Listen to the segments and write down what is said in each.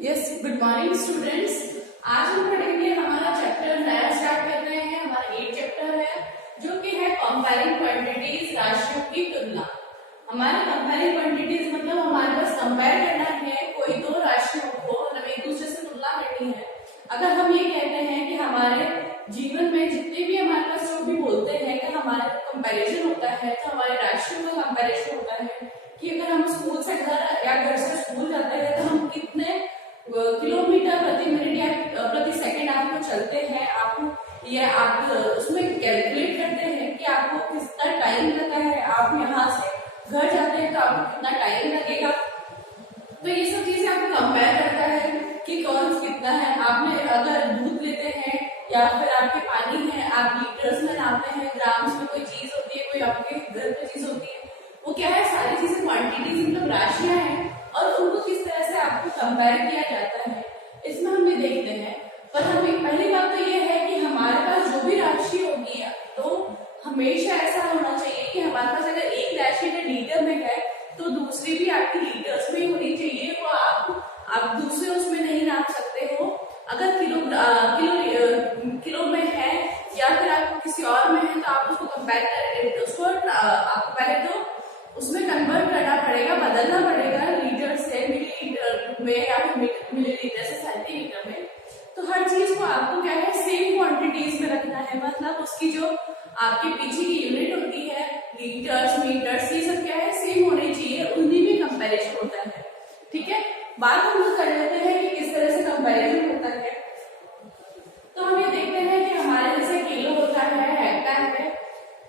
Yes, good morning students. आज हम पढ़ेंगे, हमारा चैप्टर नया स्टार्ट कर रहे हैं। हमारा 8 चैप्टर है जो कि है कंपेयरिंग क्वांटिटीज, राशियों की तुलना। हमारे कंपेयरिंग क्वांटिटीज मतलब हमारे पास कंपेयर करना है कोई दो राशियों को, मतलब एक दूसरे से तुलना करनी है। अगर हम ये कहते हैं कि हमारे जीवन में जितने भी हमारे पास जो भी बोलते हैं कि हमारा कंपैरिजन होता है, तो हमारे राशियों का कंपैरिजन होता है कि अगर हम स्कूल से घर या घर से स्कूल जाते हैं तो हम कितने किलोमीटर प्रति मिनट या प्रति सेकंड आपको चलते हैं, आपको ये आप उसमें कैलकुलेट करते हैं कि आपको कितना टाइम लगा है। आप यहाँ से घर जाते हैं तो आपको कितना टाइम लगेगा। तो ये सब चीजें आपको कंपेयर करता है कि कौन कितना है। आपने अगर दूध लेते हैं या फिर आपके पानी है, आप लीटर्स में नापते हैं, ग्राम्स में कोई चीज होती है, कोई आपके घर पे चीज होती है, वो क्या है, सारी चीजें क्वांटिटीज मतलब राशियां हैं और उनको किस तरह से आपको कंपेयर किया जाता है, इसमें हम ये देखते हैं। पर हमें पहली बात तो ये है कि हमारे पास जो भी राशि होगी तो हमेशा ऐसा होना चाहिए कि हमारे पास अगर एक राशि अगर लीटर में है तो दूसरी भी आपकी लीटर्स में होनी चाहिए। वो आप दूसरे उसमें नहीं नाप सकते हो। अगर किलो में है या फिर आपको किसी और में है तो आप उसको कंपेयर करें, उसको आपको पहले तो उसमें कन्वर्ट करना पड़ेगा, बदलना पड़ेगा लीटर से मिलीलीटर में या फिर मिलीलीटर से सेंटीमीटर में। तो हर चीज को आपको क्या है, सेम क्वांटिटीज में रखना है। मतलब उसकी जो आपके पीछे की यूनिट होती है, लीटर्स, मीटर्स, ये सब क्या है, सेम होनी चाहिए, उन्हीं में कंपैरिजन होता है। ठीक है, बात हम लोग कर लेते हैं कि किस तरह से कंपैरिजन होता है। तो हम ये देखते हैं कि हमारे जैसे किलो होता है, हेक्टर है,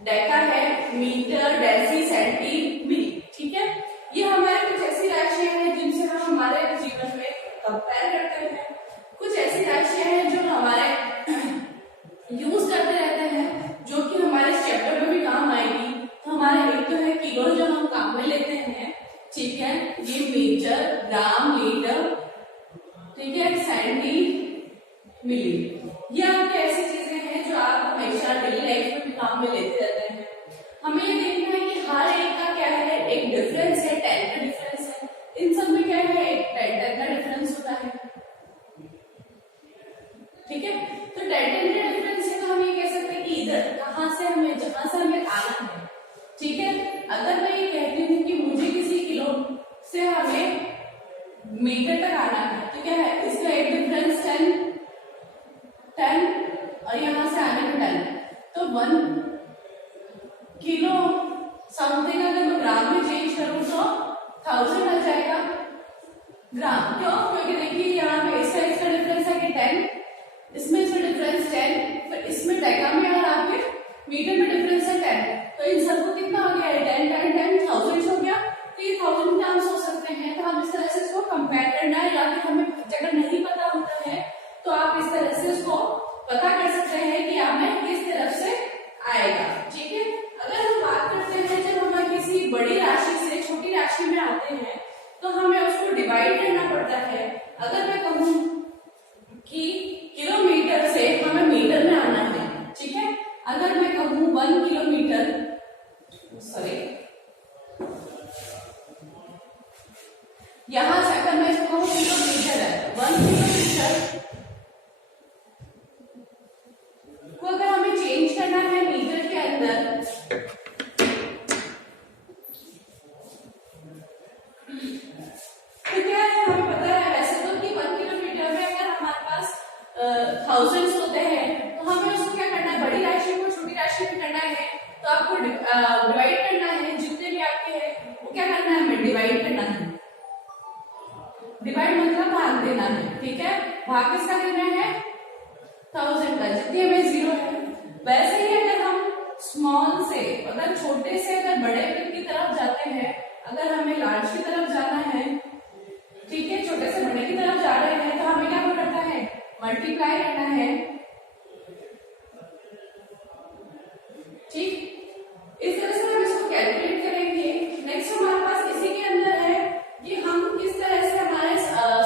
डेका है, मीटर, डेसी, सेंटी, मिली। ठीक है, ये हमारे कुछ ऐसी राशियां हैं जिनसे हम हमारे जीवन में कंपेयर करते हैं। कुछ ऐसी राशियां हैं जो हमारे यूज करते रहते हैं, जो कि हमारे चैप्टर में भी काम आएगी। तो हमारे एक तो है किलो, जो हम काम में लेते हैं। ठीक है, ये मीटर, ग्राम, लीटर, ठीक है, सेंटी, मिली, ये आपकी ऐसी चीजें हैं जो आप हमेशा डेली लाइफ में भी काम में लेते रहते हैं। हमें ये देखना है कि हर एक का क्या है, एक डिफरेंस है, 10 का डिफरेंस है। इन सब में क्या है, एक 10 का डिफरेंस होता है। ठीक है, तो 10 का डिफरेंस है, तो हम ये कह सकते हैं कि इधर कहां से हमें, जहां से हमें आना है। ठीक है, अगर मैं ये कहती हूँ कि मुझे किसी किलो से हमें मीटर तक आना है, तो क्या है, इसका एक डिफरेंस 10 और यहां से आने में 10, तो 1 किलो समथिंग अगर मैं ग्राम में चेंज करूं तो 1000 आ जाएगा ग्राम। क्यों? क्योंकि देखिए यहाँ पे इसका डिफरेंस है कि 10, इसमें इसका डिफरेंस 10, फिर इसमें डेका में और आपके मीटर में डिफरेंस है 10, तो इन सबको कितना हो गया, 10 1000 हो गया। तो ये 1000 टर्म्स हो सकते हैं। तो हम इस तरह से इसको कंपेयर करना है, या फिर हमें अगर नहीं पता होता है तो आप इस तरह से उसको पता कर सकते हैं कि हमें किस तरफ से आएगा। ठीक है, अगर हम बात करते हैं जब हमें किसी बड़ी राशि से छोटी राशि में आते हैं तो हमें उसको डिवाइड करना पड़ता है। अगर मैं कहूं कि किलोमीटर से हमें मीटर में आना है, ठीक है, अगर मैं कहूं 1 किलोमीटर, सॉरी, यहां से अगर मैं कहूं किलोमीटर है, 1 किलोमीटर को अगर हमें चेंज करना है मीटर के अंदर, तो क्या है, हमें पता है वैसे तो कि 1 किलोमीटर में अगर हमारे पास थाउजेंड्स होते हैं तो हमें उसको क्या करना है, बड़ी राशि को छोटी राशि में करना है, तो आपको डिवाइड करना है। जितने भी आपके हैं वो क्या करना है, हमें डिवाइड करना है। डिवाइड मतलब भाग देना है। ठीक है, भाग किसका देना है, 1000 का, जितनी हमें 0 है। वैसे ही अगर हम स्मॉल से, अगर छोटे से अगर बड़े की तरफ जाते हैं, अगर हमें लार्ज की तरफ जाना है, ठीक है, छोटे से बड़े की तरफ जा रहे हैं, तो हमें क्या करना है, मल्टीप्लाई करना है। ठीक, इस तरह से हम इसको कैलकुलेट करेंगे। नेक्स्ट हमारे पास इसी के अंदर है कि हम किस तरह से हमारे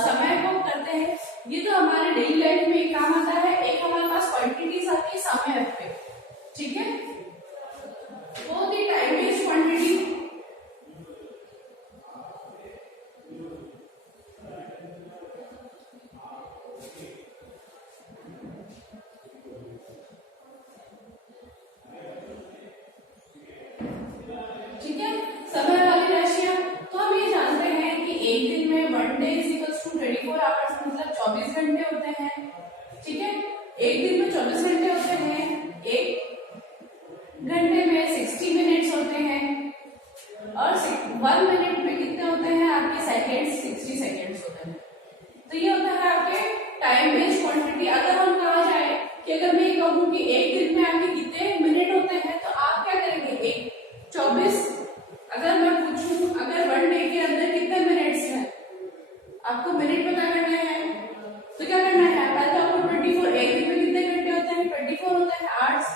समय को करते हैं। ये तो हमारे डेली लाइफ में एक काम आता है, एक हमारे पास क्वांटिटीज आती है समय पे। ठीक है, बहुत ही टाइम वेस्ट क्वांटिटी, घंटे होते हैं, ठीक है। एक दिन में 24 घंटे होते हैं, एक घंटे में 60 मिनट्स होते हैं, और 1 मिनट में कितने होते हैं आपके सेकेंड्स, 60 सेकेंड्स होते हैं। तो ये होता है आपके टाइम बेस्ड क्वांटिटी। अगर हम कहा जाए कि अगर मैं कहूँ कि एक दिन में आपके कितने मिनट होते हैं, तो आप क्या करेंगे, एक 24, अगर मैं पूछूं अगर 1 डे के अंदर कितने मिनट्स हैं, आपको मिनट पता करना है, तो क्या करना है, पहले तो आपको 24, एक दिन में कितने घंटे होते हैं, 24 होता है आवर्स,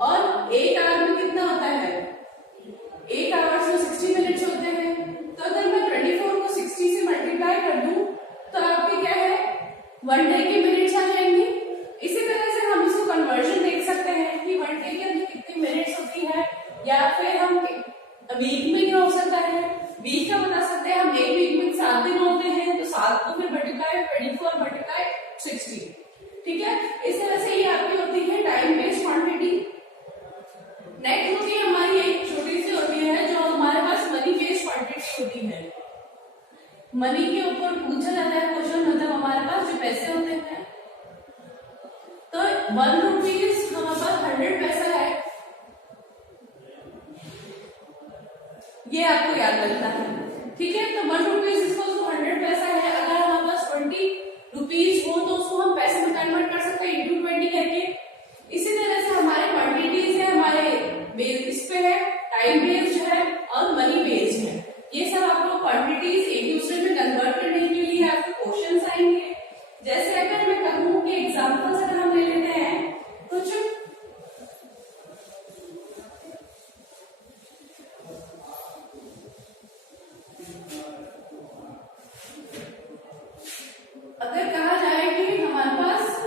और एक आवर में कितना होता है, एक आवर्स में 60 मिनट्स होते हैं। तो अगर मैं 24 को 60 से मल्टीप्लाई कर दूं तो आपके क्या है, 1 डे के मिनट्स आ जाएंगे। इसी तरह से हम इसको कन्वर्जन देख सकते हैं कि 1 डे के अंदर कितनी मिनट्स होती है, या फिर हम वीक में क्या हो सकता है, वीक का बता सकते हैं हम, एक वीक में 7 दिन होते हैं, तो 7 को फिर मल्टीप्लाई 24 मल्टीप्लाई 60, ठीक है। इस तरह से ये आपकी होती है टाइम बेस्ड क्वांटिटी। नेक्स्ट होती है हमारी एक छोटी सी होती है जो हमारे पास मनी बेस्ड क्वांटिटी होती है। मनी के ऊपर पूछा जाता है क्वेश्चन, मतलब हमारे पास जो पैसे होते हैं, तो 1 रुपीज हमारे पास 100 पैसा है, ये आपको याद रखना है, ठीक है। तो 1 रुपीज इसको 100 पैसा है। अगर हमारे पास 20 रुपीज हो तो उसको हम पैसे में कन्वर्ट कर सकते हैं इंटू 20 करके। इसी तरह से हमारे क्वांटिटीज है, हमारे बेस पे है, टाइम बेस्ड है और मनी बेस्ड है। ये सब आपको क्वांटिटीज एक दूसरे में कन्वर्ट करने के लिए आपके क्वेश्चंस आएंगे। जैसे अगर मैं कहूँ कि एग्जांपल्स अगर हम ले लेते हैं कुछ, अगर कहा जाए कि हमारे पास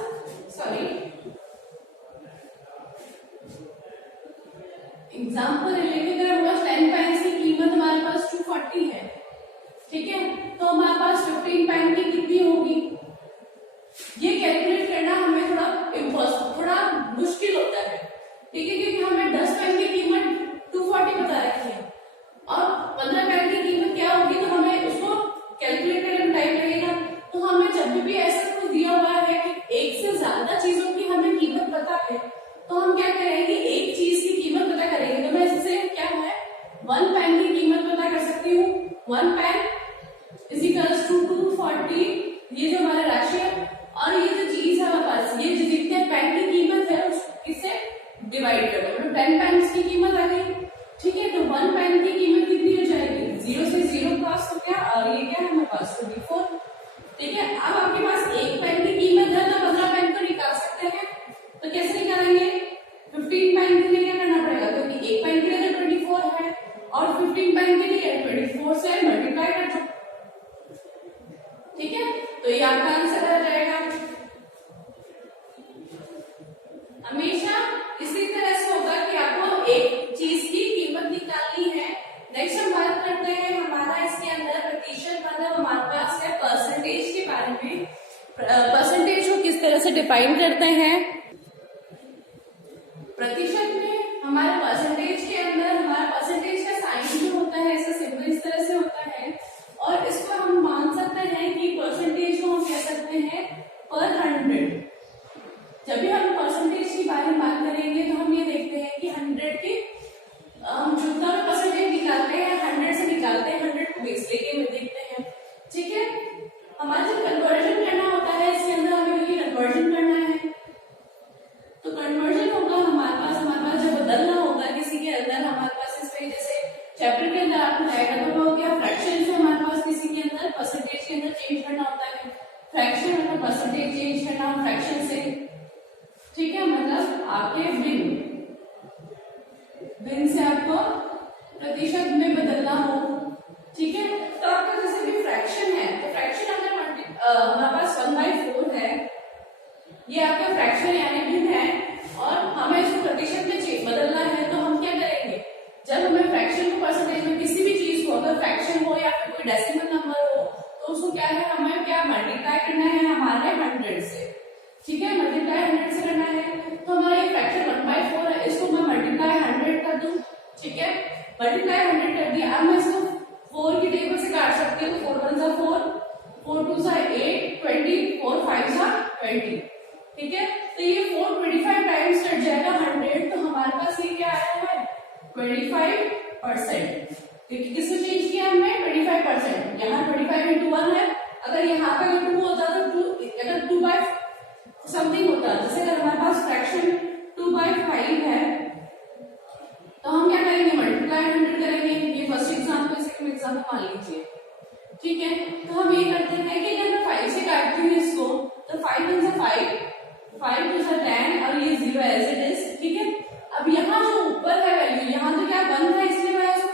एग्जाम्पल ले लेंगे, अगर हमारे पास 10 पेन्स की कीमत हमारे पास 240 है, ठीक है, तो हमारे पास 15 पेन की कितनी होगी, ये कैलकुलेट करना हमें थोड़ा मुश्किल होता है, ठीक है, क्योंकि हमें 10 पेन की कीमत 240 बता रखी है और 15 पेन की कीमत क्या होगी, तो हमें उसको कैलकुलेट करने में टाइम लगेगा। तो हमें जब भी ऐसा कुछ दिया हुआ है कि एक से ज्यादा चीजों की हमें कीमत पता है, तो हम क्या करेंगे, एक चीज की कीमत पता करेंगे। तो मैं इससे क्या है 1 पेन की कीमत पता कर सकती हूँ, 1 पेन इज इक्वल्स टू 240, ये जो हमारा राशि है, और ये जो चीज है हमारे पास, ये जितने पेन की कीमत है इससे डिवाइड कर दो, मतलब 10 पेन की कीमत आ गई, ठीक है। तो 1 पेन की कीमत कितनी हो जाएगी, 0 से 0 क्रॉस हो गया, और ये क्या है हमारे पास 24, ठीक है। अब आपके पास एक पेन की कीमत है तो 15 पेन को निकाल सकते हैं, तो कैसे निकालेंगे, 15 पेन के लिए क्या करना पड़ेगा, क्योंकि एक पेन के लिए 24 है और 15 पेन के लिए 24 से मल्टीप्लाई कर दो, ठीक है। तो ये आपका आंसर आ जाएगा। हमेशा इसी तरह से होगा कि आपको एक चीज की कीमत निकालनी है। नेक्स्ट हम बात करते हैं हमारा इसके अंदर प्रतिशत, मतलब हमारे पास है परसेंटेज के बारे में। परसेंटेज को किस तरह से डिफाइन करते हैं, प्रतिशत में हमारे परसेंटेज के अंदर हमारा परसेंटेज का साइन जो होता है ऐसा सिंबल इस तरह से होता है, और इसको हम मान सकते हैं कि परसेंटेज को हम कह सकते हैं पर 100। जब भी हम परसेंटेज के बारे में बात करेंगे तो हम ये देखते हैं कि 100 की हम जितना भी परसेंटेज निकालते हैं 100 से निकालते हैं, 100 को बेस लेके में देखते हैं, ठीक है। हमारा जब कन्वर्जन करना होता है इसके अंदर हमें ये कन्वर्जन करना है, तो कन्वर्जन होगा हमारे पास जब बदलना होगा किसी के अंदर, हमारे पास इसमें जैसे चैप्टर के अंदर आपको जाएगा तो वो क्या फ्रैक्शन से हमारे पास किसी के अंदर परसेंटेज के अंदर चेंज करना होता है, फ्रैक्शन मतलब परसेंटेज चेंज करना फ्रैक्शन से, ठीक है, मतलब आपके बिन से आपको प्रतिशत में बदलना हो, ठीक है। तो आपका जैसे भी फ्रैक्शन है, तो फ्रैक्शन अगर हमारे पास 1/4 है, ये आपका फ्रैक्शन यानी भिन्न है, और हमें इसको प्रतिशत में बदलना है, तो हम क्या करेंगे, जब हमें फ्रैक्शन को परसेंटेज में किसी भी चीज को, अगर फ्रैक्शन हो या फिर कोई डेसिमल नंबर हो, तो उसको क्या है, हमें क्या मल्टीप्लाई करना है हमारे 100 से, ठीक है, मल्टीप्लाई 100 से करना है। तो हमारा ये फ्रैक्शन 1/4 है, इसको मैं मल्टीप्लाई 100 कर दूं, ठीक है, मल्टीप्लाई 100 कर दिया। अब मैं इसको 4 की टेबल से काट सकती हूँ, 4 1 जा 4, 4 2 सा 8, 20, 4 5 सा 20, ठीक है। तो ये 425 टाइम्स कट जाएगा 100, तो हमारे पास ये क्या आया है 25%। क्योंकि किससे चेंज किया हमने 25%, यहाँ 25 into 1 है, अगर यहाँ पे अगर 2 होता तो 2, अगर 2 by समथिंग होता, जैसे अगर हमारे पास फ्रैक्शन 2/5 है तो हम क्या करेंगे मल्टीप्लाई 100 करेंगे। ये फर्स्ट एग्जाम्पल, सेकंड एग्जाम्पल मान लीजिए, ठीक है। तो हम ये करते हैं कि अगर मैं 5 से काटती हूँ इसको तो 5 1 से 5, 5 2 से 10 और ये 0 एज इट इज, ठीक है। अब यहाँ जो ऊपर है वैल्यू, यहाँ तो क्या 1 था इसलिए मैं इसको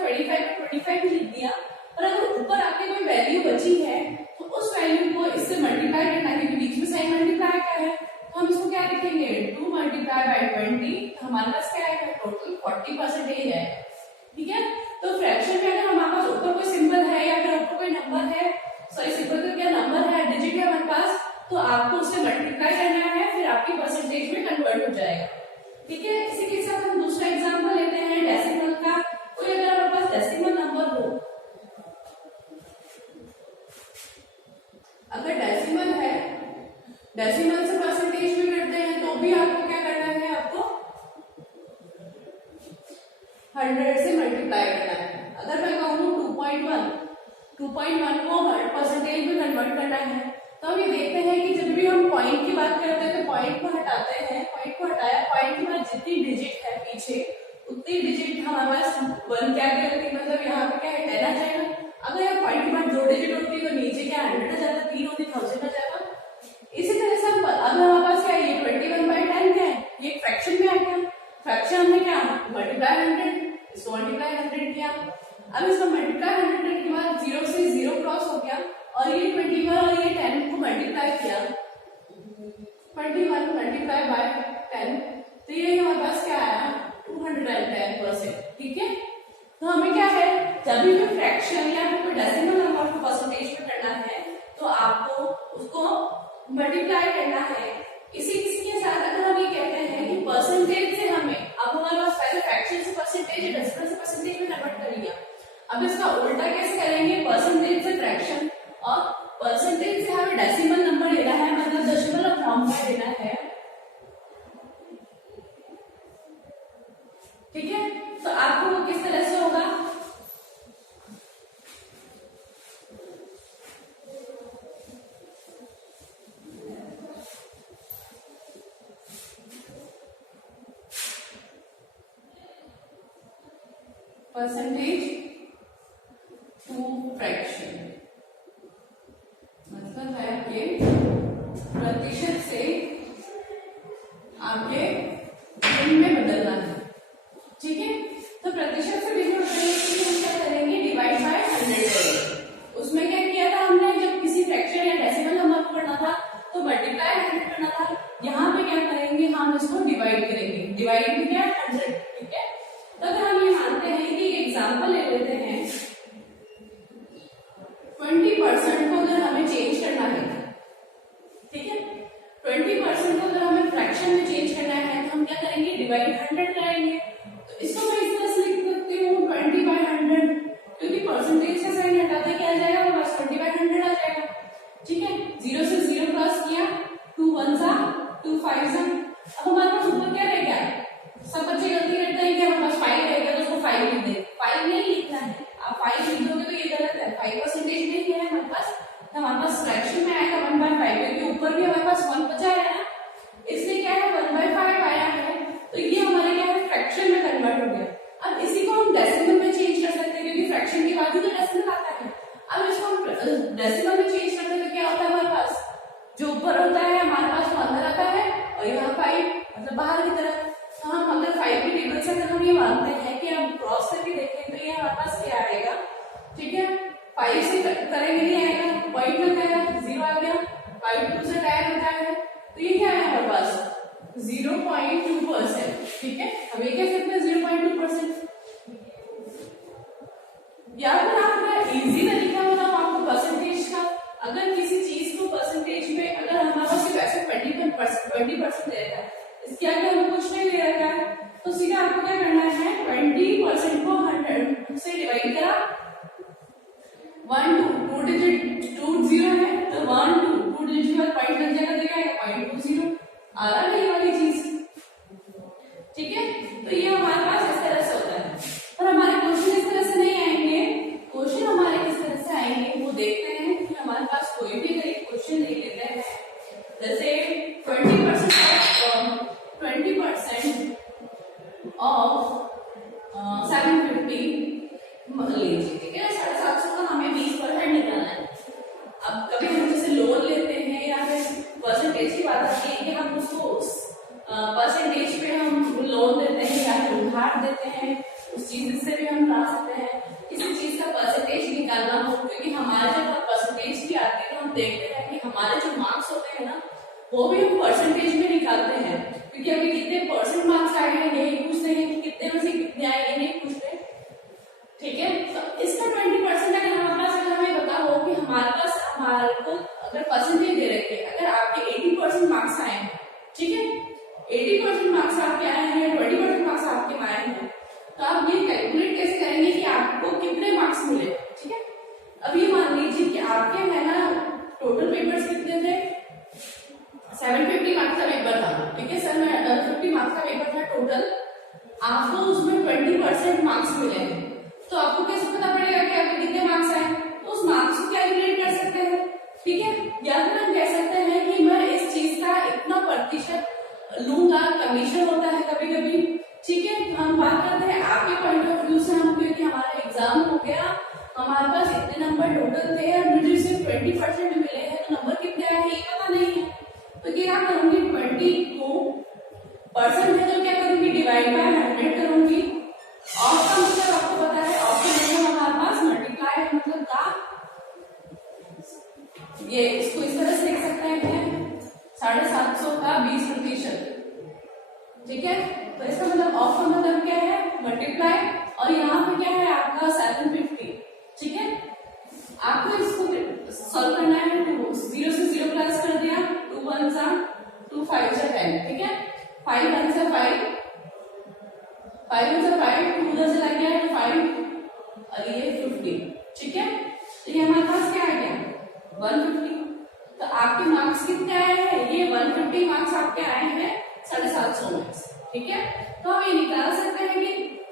25 लिख दिया, और अगर ऊपर आके कोई वैल्यू बची है तो उस वैल्यू को इससे मल्टीप्लाई करना, क्योंकि बीच में साइन मल्टीप्लाई का है, तो हम इसको क्या लिखेंगे 2 मल्टीप्लाई बाय 20, तो हमारे पास क्या आएगा टोटल 40% है, ठीक है। तो फ्रैक्शन में अगर हमारे पास ऊपर कोई सिंबल है या फिर ऊपर कोई नंबर है, सॉरी सिंबल तो क्या नंबर है, डिजिट है हमारे पास, तो आपको उससे मल्टीप्लाई करना है, फिर आपकी परसेंटेज में कन्वर्ट हो जाएगा, ठीक है। इसी के साथ हम दूसरा एग्जांपल लेते हैं डेसिमल का। कोई अगर हमारे पास डेसिमल नंबर हो, अगर डेसिमल है, डेसिमल से परसेंटेज में करते हैं तो भी आपको क्या करना है, आपको 100 से मल्टीप्लाई करना है। अगर मैं कहूँ 2.1 को 100% में कन्वर्ट करना है, तो हम ये देखते हैं कि जब भी हम पॉइंट की बात करते हैं तो पॉइंट को हटाते हैं, पॉइंट को हटाया, पॉइंट के बाद जितनी डिजिट है पीछे उतनी डिजिट हमारे पास 1 क्या करती, मतलब यहाँ पे क्या है 10 आ जाएगा। अगर यहाँ पॉइंट के बाद 2 डिजिट होती तो नीचे क्या 100 आ जाता, 3 होती 1000 आ जाता। इसी तरह से अब हमारे पास क्या है, ये 21/10 क्या है, ये फ्रैक्शन में आ गया। फ्रैक्शन हमने क्या मल्टीप्लाई 100, इसको मल्टीप्लाई 100 किया। अब इसको मल्टीप्लाई 100 के बाद 0 से 0 क्रॉस हो गया, और ये 21 और ये 10 को मल्टीप्लाई किया, 21 मल्टीप्लाई बाय 10, तो ये हमारे पास क्या आया 210%, ठीक है। तो हमें क्या है, जब भी फ्रैक्शन या फिर डेसिमल नंबर को परसेंटेज में करना है तो आपको उसको मल्टीप्लाई करना है। इसी के साथ अगर हम ये कहते हैं कि परसेंटेज से हमें, अब हमारे पास पहले फ्रैक्शन से परसेंटेज या डेसिमल से परसेंटेज में कन्वर्ट कर लिया, अब इसका उल्टा कैसे करेंगे, परसेंटेज से फ्रैक्शन और परसेंटेज से हमें डेसिमल नंबर लेना है, मतलब दशमलव फॉर्म में लेना है, ठीक है। तो आपको वो किस तरह से होगा, परसेंटेज टू फ्रैक्शन, मतलब है ये प्रतिशत से आपके भिन्न में बदलना है, ठीक है। तो प्रतिशत से भिन्न बदलने के लिए हम क्या करेंगे, डिवाइड बाय 100 करेंगे। उसमें क्या किया था हमने, जब किसी फ्रैक्शन या डेसिमल नंबर को करना था तो मल्टीप्लाई 100 करना था, यहाँ पे क्या करेंगे, हम इसको डिवाइड करेंगे, डिवाइड में क्या 100, ठीक है। तो अगर हम ये मानते हैं कि एग्जाम्पल ले लेते हैं 20% को अगर हमें चेंज करना है, ठीक है, 20% को अगर हमें फ्रैक्शन में चेंज करना है तो हम क्या करेंगे, डिवाइड 100 करेंगे। तो इसको मैं इस तरह से लिख सकती हूँ 20/100, क्योंकि परसेंटेज का साइन हटाते क्या आ जाएगा, बस 20/100 आ जाएगा, ठीक है। 0 से 0 क्रॉस किया, 2 1 सा 2 5 सा, अब हमारे पास ऊपर क्या रह गया, सब बच्चे गलती करते हैं कि हमारे पास 5 रह गया तो उसको 5 लिख दे, 5 नहीं लिखना है, आप 5 लिख दोगे तो ये गलत है, 5% नहीं है हमारे पास, तो हमारे पास फ्रैक्शन में आएगा 1/5, क्योंकि ऊपर भी हमारे पास 1 बचा है ना, इसलिए क्या है 1/5 आया है, तो ये हमारे क्या है फ्रैक्शन में कन्वर्ट हो गया। अब इसी को हम डेसिमल में चेंज कर सकते हैं, क्योंकि फ्रैक्शन के बाद ही तो डेसिमल आता है। अब इसको हम डेसिमल में चेंज करते हैं तो क्या होता है, हमारे पास जो ऊपर होता है हमारे पास वो अंदर आता है, और यहाँ 5 मतलब बाहर की तरफ, तो हम अगर 5 की टेबल से अगर हम ये मानते हैं कि हम क्रॉस करके देखें तो ये हमारे पास क्या आएगा, ठीक है। 5 से करेंगे नहीं आएगा, पॉइंट में क्या है 0 आ गया, 5 2 से 10 होता है, तो ये क्या है हमारे पास 0.2%, ठीक है। हम ये कह सकते हैं 0.2%, या फिर आप इजी तरीका बताओ आपको परसेंटेज का, अगर किसी चीज को परसेंटेज में अगर हमारे पास सिर्फ ऐसे 20% दे रखा है, इसके आगे हमें कुछ नहीं दे रखा है, तो सीधा आपको क्या करना है, 20% को 100 से डिवाइड करा, 1 2 डिजिट 2 रूट 0 है तो 1 2 टू डिजिट में पॉइंट लग जाएगा, देखा 0.20 आ रहा है ये वाली चीज, ठीक है। तो ये हमारे पास इस तरह से होता है, और हमारे क्वेश्चन इस तरह से नहीं आएंगे। क्वेश्चन हमारे किस तरह से आएंगे वो देखते हैं कि हमारे पास कोई भी अगर क्वेश्चन ले लेते हैं, जैसे 20% ऑफ 750 लीजिए, ठीक है। 750 का हमें 20% निकालना है। अब कभी हम जैसे लोन लेते हैं या फिर परसेंटेज की बात आती है कि हम उसको परसेंटेज पे हम लोन देते हैं या फिर उधार देते हैं, उस चीज से भी हम ला सकते हैं। किसी चीज का परसेंटेज निकालना हो, क्योंकि हमारे जब परसेंटेज भी आते हैं तो हम देखते हैं कि हमारे जो मार्क्स होते हैं ना वो भी हम परसेंटेज में निकालते हैं, क्योंकि अभी कितने परसेंट मार्क्स आए हैं यही पूछते हैं कि कितने में से कितने आए ये नहीं पूछते, ठीक है। तो इसका 20% अगर हमारे पास, अगर हमें पता हो कि हमारे पास हमारे को अगर परसेंटेज दे रखे हैं, अगर आपके 80% मार्क्स आए हैं, ठीक है, 80% मार्क्स आपके आए हैं या 20% मार्क्स आपके आए हैं, तो आप ये कैलकुलेट कैसे करेंगे कि आपको कितने मार्क्स मिले, ठीक है। अब ये मान लीजिए कि आपके है ना टोटल पेपर्स कितने थे, 750 मार्क्स का पेपर था, ठीक है सर, मैं 50 मार्क्स का पेपर था टोटल, आपको उसमें 20% मार्क्स मिले हैं, तो आपको कैसे पता पड़ेगा कि आपके कितने मार्क्स आए, तो उस मार्क्स को कैलकुलेट कर सकते हैं, ठीक है। या फिर हम कह सकते हैं कि मैं इस चीज का इतना प्रतिशत लूंगा, कमीशन होता है कभी कभी, ठीक है। हम बात करते हैं आपके पॉइंट ऑफ व्यू से, हम क्योंकि हमारा एग्जाम हो गया, हमारे पास इतने नंबर टोटल थे और मुझे सिर्फ 20% मिले हैं, तो नंबर कितने आए हैं ये पता नहीं है, तो क्या करूंगी 20 को परसेंट है तो क्या करूंगी डिवाइड बाय 100 करूंगी, ऑफ का मतलब आपको पता है, ऑफ का मतलब हमारे पास मल्टीप्लाई मतलब का, ये इसको इस तरह से लिख सकते हैं 750 का 20%, ठीक है। तो इसका मतलब ऑफ का मतलब क्या है मल्टीप्लाई, और यहाँ पे क्या है आपका 750, ठीक है। आपको इसको सॉल्व करना है, 0 से 0 प्लस कर दिया, 2 1 जा 2 5 जा 10, ठीक है, 5 1 जा 5 5 1 जा 5 2 उधर से लग गया है 5 और ये 50, ठीक है। तो ये हमारे पास क्या आ गया 150, तो आपके मार्क्स कितने आए हैं, ये 150 मार्क्स आपके आए हैं 750 में, ठीक है। तो हम ये निकाल सकते हैं कि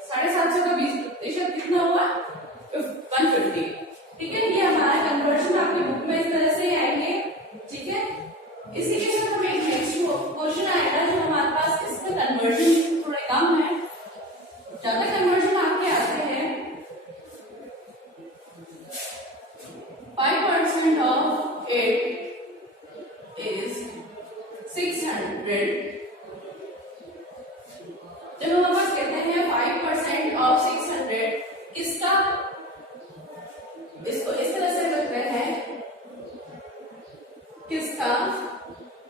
750 का 20% कितना हुआ 150, ठीक है। ये हमारा कन्वर्जन आपकी बुक में इस तरह से आएंगे, ठीक है। इसी के साथ हमें नेक्स्ट क्वेश्चन आएगा जो हमारे पास इसका कन्वर्जन थोड़ा कम है, ज्यादा कन्वर्जन आपके आते हैं 5% ऑफ 8 इज 600, जब हमारे पास कहते हैं 5% ऑफ 600, इसका इसको इस तरह से करते हैं, किसका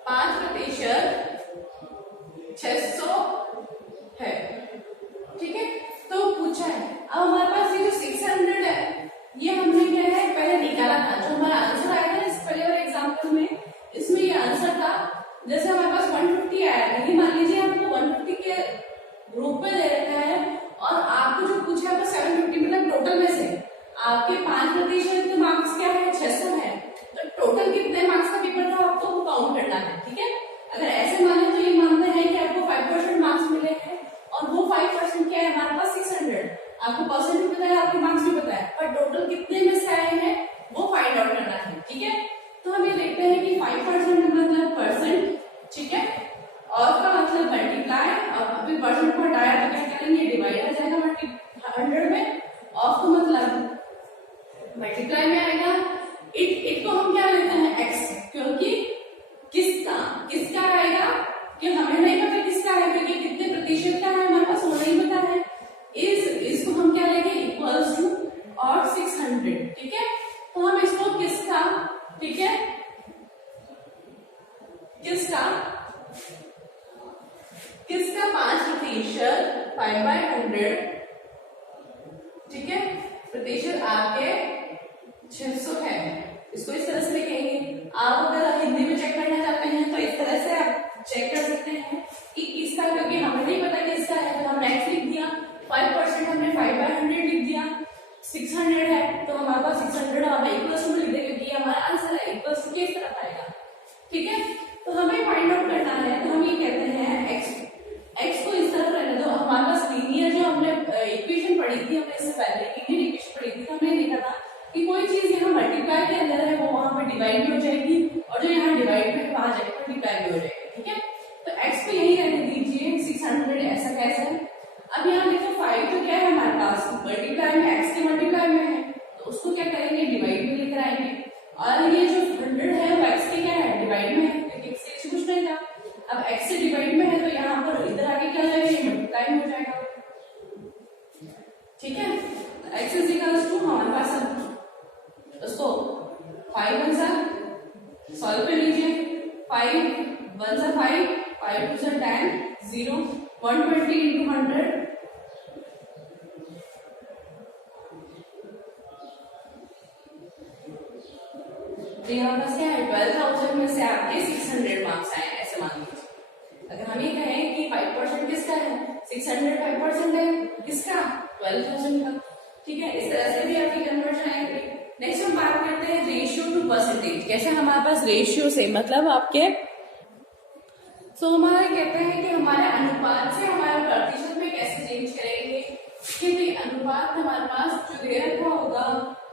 5% 600 है, ठीक है। तो पूछा है, अब हमारे पास ये जो 600 है ये हमने क्या है पहले निकाला था, जो हमारा आंसर आया था इस पहले वाले एग्जाम्पल में, इसमें ये आंसर था, जैसे हमारे पास 150 आया था, ये मान लीजिए आपको 150 के ग्रुप में दे रखा है और आपको जो पूछा है वो 750 मतलब टोटल में से आपके 5% मार्क्स क्या है 600 है, तो टोटल कितने मार्क्स का पेपर था आपको वो काउंट करना है, ठीक है। अगर ऐसे माने तो ये मानते हैं कि आपको 5% मार्क्स मिले हैं और वो 5% क्या है हमारे पास 600, आपको परसेंट भी पता है आपके मार्क्स भी पता है, पर टोटल कितने में से आए हैं वो फाइंड आउट करना है, ठीक है। तो हम ये देखते हैं कि 5% मतलब परसेंट, ठीक है, और का मतलब मल्टीप्लाई, और अभी परसेंट को हटाया तो क्या करेंगे डिवाइड आ जाएगा 100 में, ऑफ का मतलब मल्टीप्लाई में आएगा, इट को हम क्या लेते हैं एक्स, क्योंकि किसका आएगा कि हमें नहीं पता किसका है, क्योंकि कितने प्रतिशत का है हमारे पास वो नहीं पता है, इसको हम क्या लेंगे इक्वल्स टू और 600, ठीक है। तो हम इसको किसका, ठीक है, किसका 5% 5/100, ठीक है, प्रतिशत आपके 600 है, इसको इस तरह से लिखेंगे। आप अगर हिंदी में चेक करना चाहते हैं तो इस तरह से आप चेक कर सकते हैं कि किसका, क्योंकि हमें नहीं पता किसका है तो हमने एक्स लिख दिया, 5% हमने 5/100 लिख दिया, 600 है तो हमारे पास 600 हम इक्वल्स टू लिख देंगे, ये हमारा आंसर है, इक्वल्स टू किस तरफ आएगा, ठीक है। तो हमें फाइंड आउट करना है, तो हम ये कहते हैं x को इस तरफ रहने दो। हमारे पास लीनियर जो हमने इक्वेशन पढ़ी थी, हमने इससे पहले लीनियर इक्वेशन पढ़ी थी, तो हमने देखा था कि कोई चीज यहाँ मल्टीप्लाई के अंदर है वो वहां पे डिवाइड भी हो जाएगी, और जो यहाँ डिवाइड में वहां जाएगी मल्टीप्लाई भी हो जाएगी, ठीक है। तो x को यही रहने दीजिए 600, ऐसा कैसे है। अब यहाँ देखो 5 तो क्या है हमारे पास मल्टीप्लाई में, x के मल्टीप्लाई में है, तो उसको क्या करेंगे डिवाइड में लेकर आएंगे, और ये जो 100 है वो x के क्या है डिवाइड में है, क्योंकि x से कुछ नहीं था। अब x से डिवाइड में है तो यहाँ पर इधर आगे क्या हो जाएगा, ये मल्टीप्लाई में हो जाएगा, ठीक है। तो x इज इक्वल्स टू हमारे पास अब उसको 5 1 सा सॉल्व कर लीजिए, 5 1 सा 5, 5 2 सा 10, 0, 120 into 100, तो यहाँ पास क्या है 12,000 में से आपके 600 मार्क्स आए, ऐसे मान लीजिए। अगर हम ये कहें कि 5% किसका है, 600 5% है किसका, 12,000 का, ठीक है। इस तरह से भी आपकी कन्वर्जन आएंगे। नेक्स्ट हम बात करते हैं रेशियो टू परसेंटेज, कैसे हमारे पास रेशियो से मतलब आपके हमारे कहते हैं कि हमारे अनुपात से हमारे प्रतिशत में कैसे चेंज करेंगे, कि अनुपात हमारे पास जो दे रखा होगा,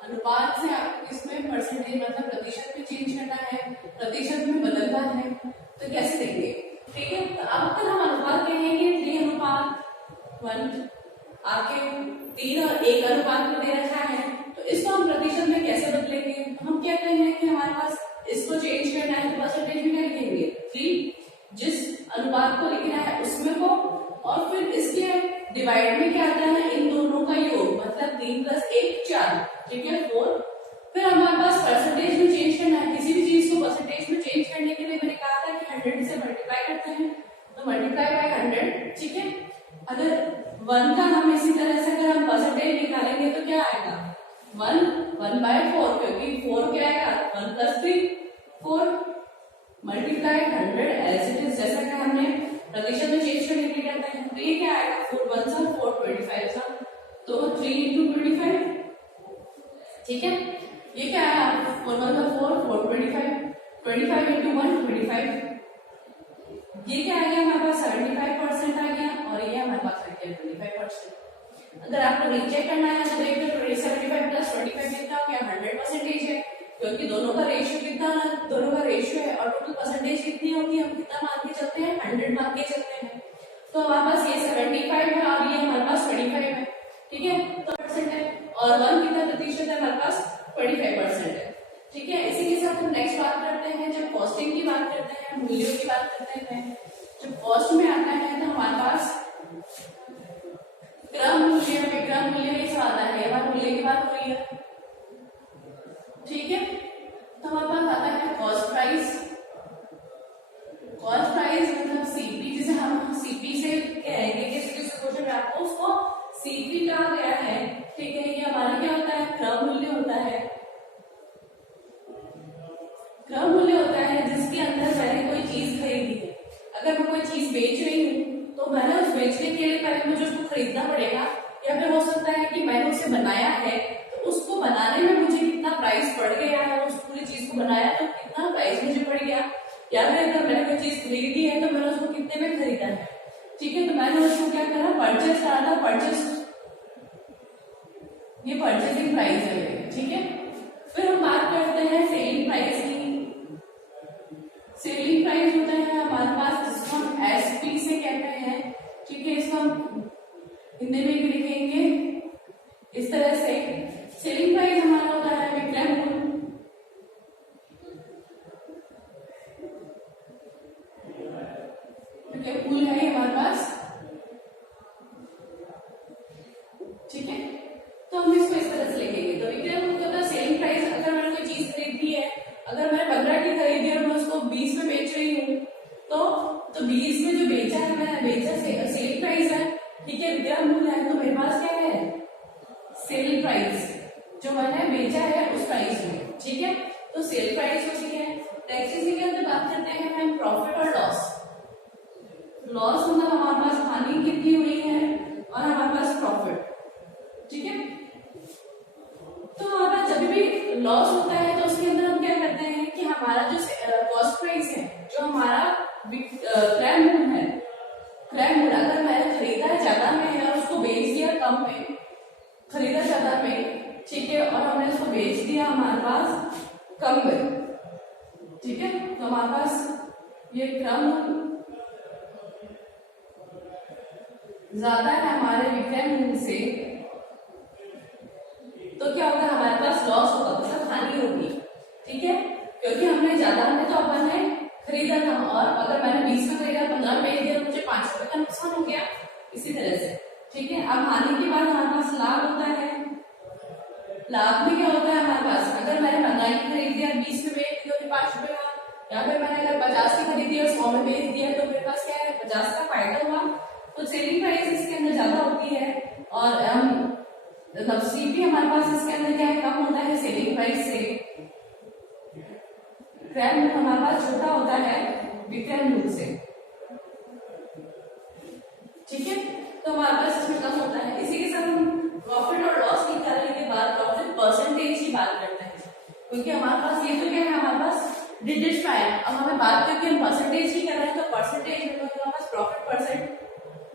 अनुपात से आपको इसमें परसेंटेज मतलब प्रतिशत में चेंज करना है, प्रतिशत में बदलना है, तो कैसे देंगे, ठीक है। तो अब तक हम अनुपात कहेंगे 3 अनुपात 1, आपके 3 और 1 अनुपात में दे रखा है, तो इसको हम प्रतिशत में कैसे बदलेंगे। हम कहते हैं कि हमारे पास इसको चेंज करना है तो परसेंटेज में क्या लिखेंगे 3, जिस अनुपात को लिखना है उसमें को, और फिर इसके डिवाइड में क्या आता है इन दोनों का योग, मतलब 3 + 1 4, ठीक है 4। फिर हमारे पास परसेंटेज में चेंज करना है, किसी भी चीज को परसेंटेज में चेंज करने के लिए मैंने कहा था कि 100 से मल्टीप्लाई करते हैं, तो मल्टीप्लाई बाय 100, ठीक है। अगर 1 का हम इसी तरह से अगर हम परसेंटेज निकालेंगे तो क्या आएगा 1/4, क्योंकि 4 क्या आएगा 1 + 3 4, मल्टीप्लाई 100 एज इट इज, जैसा कि हमने प्रतिशत में चेंज करने के लिए करते हैं। तो ये क्या आएगा 4 1 सा 4 25 सा, तो 3 into 25, ठीक है। ये क्या आया 4 1 सा 4 4 25, 25 into 1 25, ये क्या आ गया हमारे पास 75% आ गया, और ये हमारे पास आ गया 25%। अगर आपको रीचेक करना है तो देखिए 75 + 25 कितना हो गया 100% है, क्योंकि दोनों का रेशियो कितना दोनों का रेशियो है, और टोटल परसेंटेज कितनी होगी हम कितना मान के चलते हैं 100 मान के चलते हैं। तो हमारे पास ये 75 है और ये हमारे पास 25 है, ठीक है, तो परसेंट है, और 1 कितना प्रतिशत है हमारे पास 25% है, ठीक है। इसी के साथ हम नेक्स्ट बात करते हैं, जब कॉस्टिंग की बात करते हैं, मूल्यों की बात करते हैं, जब कॉस्ट में आता है तो हमारे पास क्रम मूल्य विक्रम मूल्य नहीं आता है, हमारे मूल्य की बात हो रही है, ठीक है। तो हमारे पास आता है कॉस्ट प्राइस, कॉस्ट प्राइस मतलब सीपी, जिसे हम सीपी से कहेंगे, किसी क्वेश्चन में आपको उसको सीपी कहा गया है, ठीक है। ये हमारा क्या होता है क्रम मूल्य होता है, क्रम मूल्य होता है जिसके अंदर मैंने कोई चीज खरीदी है। अगर मैं कोई चीज बेच रही हूँ तो मैंने उस बेचने के लिए पहले मुझे उसको खरीदना पड़ेगा, या फिर हो सकता है कि मैंने उसे बनाया है तो उसको बनाने में मुझे कितना प्राइस पड़ गया है, उस पूरी चीज को बनाया तो कितना प्राइस मुझे पड़ गया, या फिर अगर मैंने कोई चीज खरीदी है तो मैंने उसको कितने में खरीदा है, ठीक है। तो मैंने उसको क्या करा परचेस करा था, परचेस ये परचेसिंग प्राइस है, ठीक है। फिर हम बात करते हैं सेलिंग प्राइस की। सेलिंग प्राइस होता है हमारे पास जिसको हम एसपी से कहते हैं, ठीक है। इसको हम हिंदी में भी लिखेंगे इस तरह से। सेलिंग प्राइस हमारा होता है विक्रय मूल्य, विक्रय मूल्य है हमारे पास, ठीक है। तो हम इसको इस तरह से लिखेंगे। तो विक्रय मूल्य होता है सेलिंग प्राइस। अगर मैंने कोई चीज खरीदी है, अगर मैंने 15 की खरीदी है और मैं उसको 20 में बेच रही हूँ, तो 20 में जो बेचा है मैंने बेचा सेल प्राइस है, ठीक है, विक्रय मूल्य है। तो मेरे पास क्या है सेल प्राइस, जो मैंने बेचा है उस प्राइस में, ठीक है। तो सेल प्राइस होती है। नेक्स्ट इसी के अंदर बात करते हैं हम प्रॉफिट और लॉस। लॉस मतलब हमारे पास हानि कितनी हुई है और हमारे पास प्रॉफिट, ठीक है। तो हमारे पास जब भी लॉस होता है तो उसके अंदर प्राइस है, जो हमारा क्रय मूल्य है, क्रय मूल्य अगर मैंने खरीदा ज्यादा में है और उसको बेच दिया कम में, खरीदा ज्यादा में, ठीक है, और हमने उसको बेच दिया हमारे पास कम में, ठीक है, तो हमारे पास ये क्रय मूल्य ज्यादा है हमारे विक्रय मूल्य से, तो क्या होगा, हमारे पास लॉस होगा, मतलब हानि होगी, ठीक है, क्योंकि हमने ज्यादा में तो अपन ने खरीदा था, और अगर मैंने 20 में खरीदा 15 में बेच दिया तो मुझे 5 रुपए का नुकसान हो गया, इसी तरह से, ठीक है। अब हानि के बाद हमारे पास लाभ होता है, लाभ में क्या होता है हमारे पास, अगर मैंने 15 की खरीद दिया 20 में बेच दिया तो 5 रुपए का, या फिर मैंने अगर 50 की खरीदी और 100 में बेच दिया तो मेरे पास क्या है 50 का फायदा हुआ, तो सेलिंग प्राइस इसके अंदर ज्यादा होती है, और सीपी हमारे पास इसके अंदर क्या है, कम होता है सेलिंग प्राइस से, क्रय मूल्य हमारे पास छोटा होता है विक्रय मूल्य से, ठीक है, तो हमारे पास इसमें कम होता है। इसी के साथ हम प्रॉफिट और लॉस निकालने के बाद प्रॉफिट परसेंटेज की बात करते हैं, क्योंकि हमारे पास ये तो क्या है, हमारे पास डिजिट है, अब हमें बात करके हम परसेंटेज ही कर रहे हैं, तो परसेंटेज में तो हमारे पास प्रॉफिट परसेंट,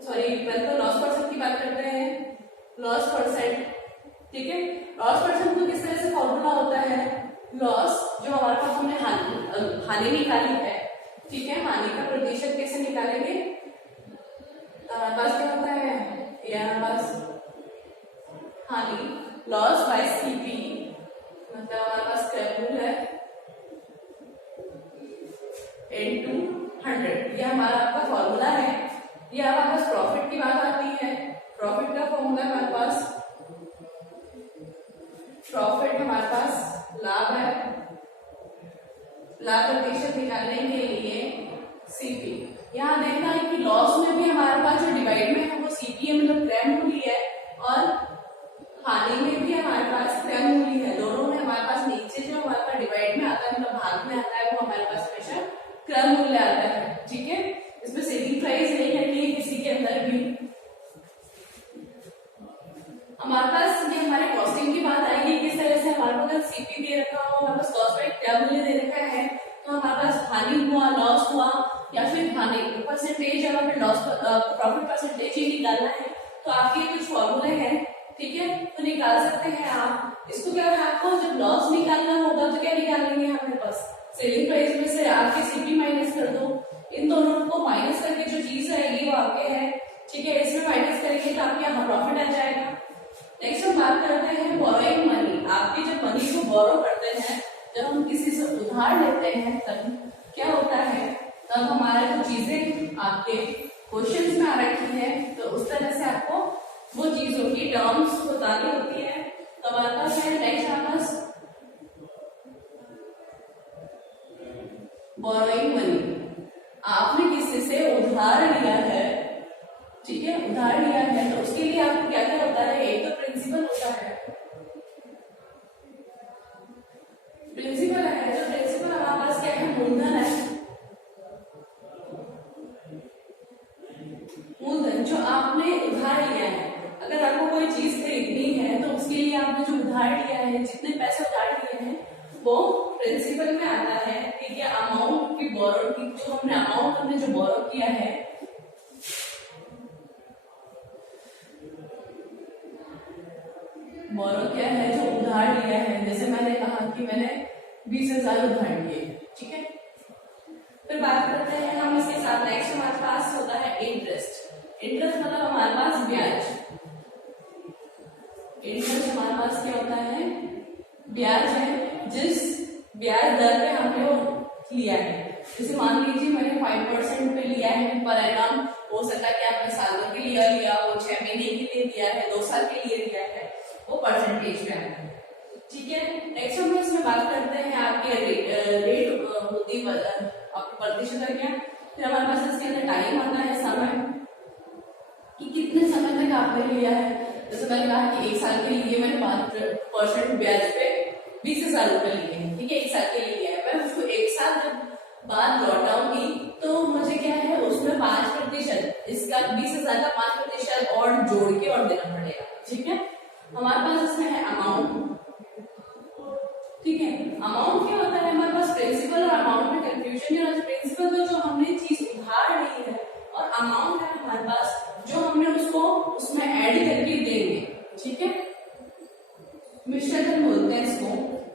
सॉरी पहले तो लॉस परसेंट की बात करते हैं, लॉस परसेंट, ठीक है, लॉस परसेंट को किस तरह से फॉर्मूला होता है, लॉस जो हमारे पास हमने हानि निकाली है, ठीक है, हानि का प्रतिशत कैसे निकालेंगे, हमारे पास क्या होता है, या हमारे पास हानि लॉस बाय सीपी, मतलब हमारे पास क्रय मूल्य है इनटू 100, यह हमारा आपका फॉर्मूला है। ये हमारे पास प्रॉफिट की बात आती है, प्रॉफिट का फॉर्मूला हमारे पास, प्रॉफिट हमारे पास लाभ है, लाभ प्रतिशत निकालने के लिए सीपी, यहाँ देखना है कि लॉस में भी हमारे पास जो डिवाइड में है वो सीपी है, मतलब क्रय मूल्य है, और हानि में भी हमारे पास क्रय मूल्य है, दोनों में हमारे पास नीचे जो हमारे पास डिवाइड में आता है, मतलब भाग में आता है, वो हमारे पास हमेशा क्रय मूल्य आता है, ठीक है, इसमें सेलिंग प्राइस नहीं करनी है किसी के अंदर भी। हमारे पास ये हमारे कॉस्टिंग की बात आएगी, किस तरह से हमारे पास अगर सीपी दे रखा हो, हमारे पास कॉस्ट बाय क्रय मूल्य दे रखा है, तो हमारे पास हानि हुआ, लॉस हुआ, या फिर हानि परसेंटेज या फिर लॉस प्रॉफिट परसेंटेज ही निकालना है, तो आपके कुछ फॉर्मूले हैं, ठीक है, तो निकाल सकते हैं आप। इसको क्या है, आपको जब लॉस निकालना होगा तो क्या निकालेंगे, हमारे पास सेलिंग प्राइस में से आपके सीपी माइनस कर दो, इन दोनों को माइनस करके जो चीज आएगी वो आपके है, ठीक है, इसमें माइनस करेंगे तो आपके यहाँ प्रॉफिट आ जाएगा। नेक्स्ट हम बात करते हैं बोरोइंग मनी, आपकी जब मनी को बोरो करते हैं, जब हम किसी से उधार लेते हैं तब क्या होता है, तब हमारा जो चीजें आपके क्वेश्चंस में आ रखी है, तो उस तरह से आपको वो चीजों की टर्म्स बतानी होती है। तो हमारे पास है नेक्स्ट हमारे पास बोरोइंग मनी, आपने किसी से उधार लिया है, ठीक है, उधार लिया है, तो उसके लिए आपको क्या क्या होता है, एक तो प्रिंसिपल होता है, प्रिंसिपल है, जो प्रिंसिपल हमारे पास क्या है, मूलधन है, मूलधन जो आपने उधार लिया है, अगर आपको कोई चीज खरीदनी है तो उसके लिए आपने जो उधार लिया है, जितने पैसे उधार लिए हैं वो प्रिंसिपल में आता है, ठीक है, अमाउंट की बोरो की, जो हमने अमाउंट हमने जो बोरो किया है, बोरो क्या है, जो उधार लिया है, जैसे मैंने कहा कि मैंने 20,000 उधार लिए, ठीक है। फिर बात करते हैं हम इसके साथ, नेक्स्ट हमारे पास होता है इंटरेस्ट, इंटरेस्ट मतलब हमारे पास ब्याज, इंटरेस्ट हमारे पास क्या होता है, ब्याज है, जिस ब्याज दर पे हमने वो लिया है, जैसे मान लीजिए मैंने 5% पे लिया है पर एनम, हो सकता है कि आपने सालों के लिए लिया, वो 6 महीने के लिए लिया है, 2 साल के लिए लिया है, वो परसेंटेज पे आता है, ठीक है। नेक्स्ट हम इसमें बात करते हैं आपके रेट होती आपकी प्रतिशत है क्या, फिर हमारे पास इसके अंदर टाइम आता है, समय, कि कितने समय तक आपने लिया है, जैसे मैंने कहा कि 1 साल के लिए मैंने 5% ब्याज पे 20,000 रुपए लिए हैं, ठीक है, 1 साल के लिए लिया है, मैं उसको 1 साल जब बाद लौटाऊंगी तो मुझे क्या है, उसमें 5%, इसका 20,000 का 5% और जोड़ के और देना पड़ेगा, ठीक है। हमारे पास इसमें है अमाउंट, ठीक है, अमाउंट क्या होता है, हमारे पास प्रिंसिपल और अमाउंट में कंफ्यूजन एक्सटेंशन ऑफ प्रिंसिपल में जो हमने चीज उधार ली है और अमाउंट है हमारे पास जो हमने उसको उसमें ऐड करके देंगे, ठीक है, मिश्रण बोलते हैं इसको।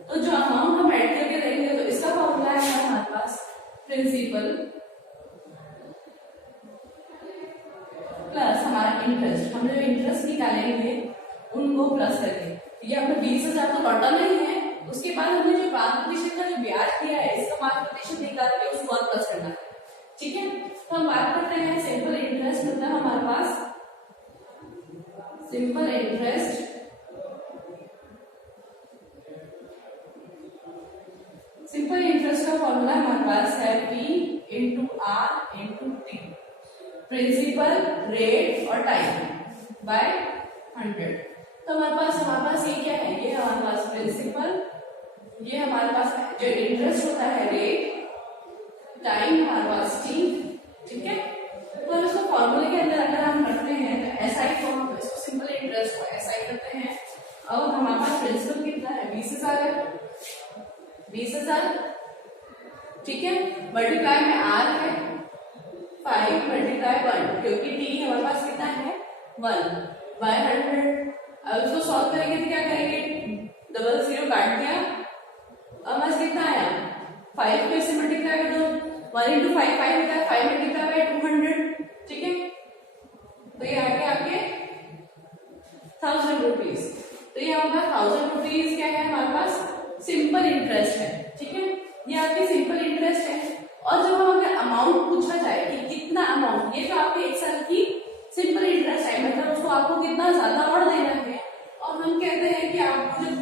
तो जो अमाउंट हम ऐड करके देंगे तो इसका फॉर्मूला है हमारे पास प्रिंसिपल प्लस हमारा इंटरेस्ट, हम जो इंटरेस्ट निकालेंगे उनको प्लस करके। ये हमने 20,000 तो लौटा नहीं है, उसके बाद हमने जो 5% का जो ब्याज दिया है इसका 5% निकाल के उसको और प्लस करना है, ठीक है। तो हम बात करते हैं सिंपल इंटरेस्ट, मतलब हमारे पास सिंपल इंटरेस्ट का फॉर्मूला हमारे पास है P into R into T, principal, rate और टाइम बाय 100। तो हमारे पास ये क्या है, ये हमारे पास प्रिंसिपल, ये हमारे पास जो इंटरेस्ट होता है रेट, टाइम हमारे पास टी, ठीक है। तो हम इसको फॉर्मूले के अंदर अगर हम करते हैं तो एसआई को हम इसको सिंपल इंटरेस्ट को एसआई करते हैं। अब हमारे पास प्रिंसिपल कितना है 20,000 है, 20,000, ठीक है, मल्टीप्लाई में आर है 5 मल्टीप्लाई 1, क्योंकि टी हमारे पास कितना है 1 बाय 100। अब इसको सॉल्व करेंगे तो क्या करेंगे, डबल जीरो काट दिया, अब हमारे पास कितना आया 5 को इससे मल्टीप्लाई कर दो, 1 इंटू 5 5 होता है, 5 मल्टीप्लाई बाय 200, ठीक है। तो ये आ गया आपके 1000 रुपीज। तो ये हमारे पास 1000 रुपीज क्या है, हमारे पास सिंपल इंटरेस्ट है, ठीक है, ये आपकी सिंपल इंटरेस्ट है। और जब हम अगर अमाउंट पूछा जाए कि कितना अमाउंट, ये तो आपके 1 साल की सिंपल इंटरेस्ट है, मतलब उसको आपको कितना ज्यादा और देना है, और हम कहते हैं कि आपको जब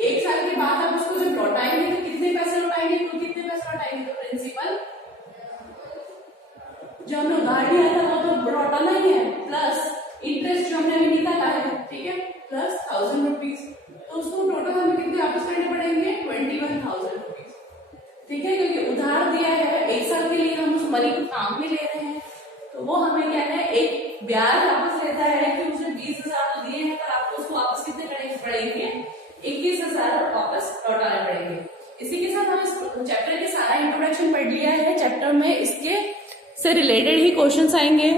1 साल के बाद आप उसको जब लौटाएंगे तो कितने पैसे लौटाएंगे, तो कितने पैसे लौटाएंगे, तो प्रिंसिपल जो हमने उधार लिया था वो तो लौटाना ही है, प्लस इंटरेस्ट जो हमने अभी निकाला है, ठीक है, प्लस 1000 रुपीज। तो उसको टोटल हमें कितने वापस करने पड़ेंगे 21,000 रुपीज, ठीक है, क्योंकि उधार दिया है 1 साल के लिए, हम उस मनी को काम में ले रहे हैं, तो वो हमें क्या है एक ब्याज वापस लेता है कि उसने 20,000 तो दिए हैं, पर आपको उसको वापस कितने पड़ेंगे 21,000 वापस लौटाने पड़ेंगे। इसी के साथ हम इस चैप्टर के सारा इंट्रोडक्शन पढ़ लिया है। चैप्टर में इसके से रिलेटेड ही क्वेश्चंस आएंगे।